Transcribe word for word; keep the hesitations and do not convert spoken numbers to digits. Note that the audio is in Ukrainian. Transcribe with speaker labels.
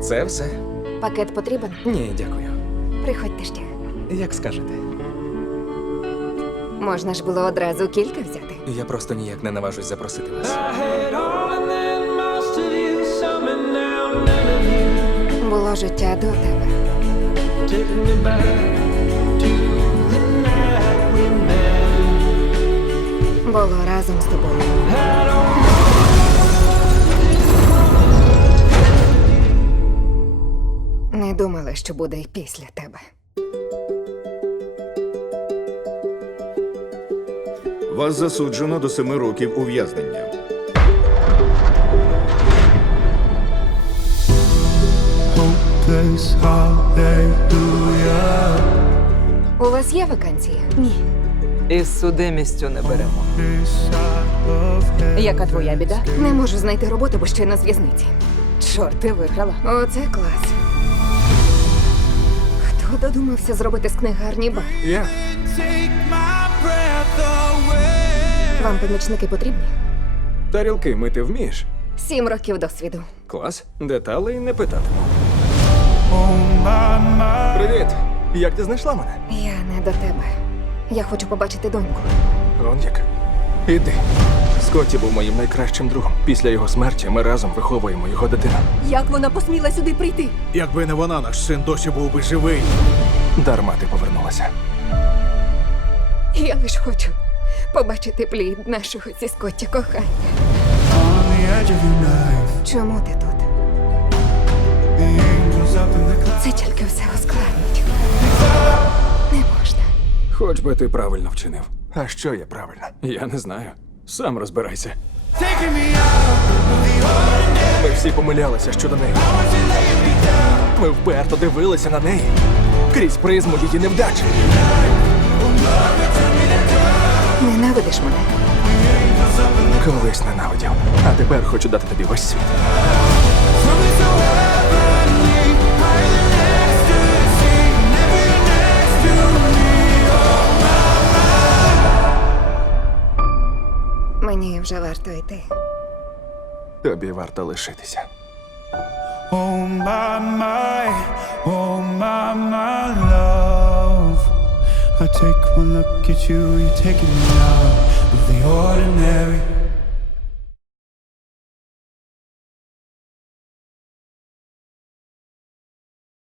Speaker 1: Це все?
Speaker 2: Пакет потрібен?
Speaker 1: Ні, дякую.
Speaker 2: Приходьте ще.
Speaker 1: Як скажете.
Speaker 2: Можна ж було одразу кілька взяти.
Speaker 1: Я просто ніяк не наважусь запросити вас.
Speaker 2: Було життя до тебе. Було разом з тобою. Не думала, що буде і після тебе.
Speaker 3: Вас засуджено до семи років ув'язнення.
Speaker 4: Hopeless hallelujah.
Speaker 2: У вас є вакансія? Ні.
Speaker 5: Із судимістю не беремо.
Speaker 4: This side of heaven.
Speaker 6: Яка твоя біда?
Speaker 2: Не можу знайти роботу, бо щойно з в'язниці.
Speaker 6: Чорт, ти виграла.
Speaker 2: Оце клас. Хто додумався зробити з книгарні бар?
Speaker 1: Я?
Speaker 4: Take my breath away.
Speaker 2: Вам помічники потрібні?
Speaker 1: Тарілки мити вмієш?
Speaker 2: Сім років досвіду.
Speaker 1: Клас. Деталей не питатиму.
Speaker 4: Oh my, my.
Speaker 1: Привіт! Як ти знайшла мене?
Speaker 2: Я не до тебе. Я хочу побачити доньку.
Speaker 1: Он як. Іди. Скотті був моїм найкращим другом. Після його смерті ми разом виховуємо його дитину.
Speaker 6: Як вона посміла сюди прийти?
Speaker 7: Якби не вона, наш син досі був би живий.
Speaker 1: Дарма ти повернулася.
Speaker 2: Я лиш хочу побачити плід нашого зі Скотті кохання.
Speaker 4: On the edge of your knife.
Speaker 2: Чому ти тут?
Speaker 4: The angels up in the clouds.
Speaker 2: Це тільки все ускладнить. Не можна.
Speaker 1: Хоч би ти правильно вчинив. А що є правильно? Я не знаю. Сам розбирайся.
Speaker 4: Taking me out of the ordinary.
Speaker 1: Ми всі помилялися щодо неї. Ми вперто дивилися на неї крізь призму її невдачі.
Speaker 2: Ненавидиш мене?
Speaker 1: Колись ненавидів. А тепер хочу дати тобі весь світ.
Speaker 4: Something so heavenly. Higher than ecstasy. Never you're next to me.
Speaker 2: Мені вже варто йти.
Speaker 1: Тобі варто лишитися.
Speaker 4: Oh my, my, oh my, my love. I take one look at you, you're taking me out of the ordinary.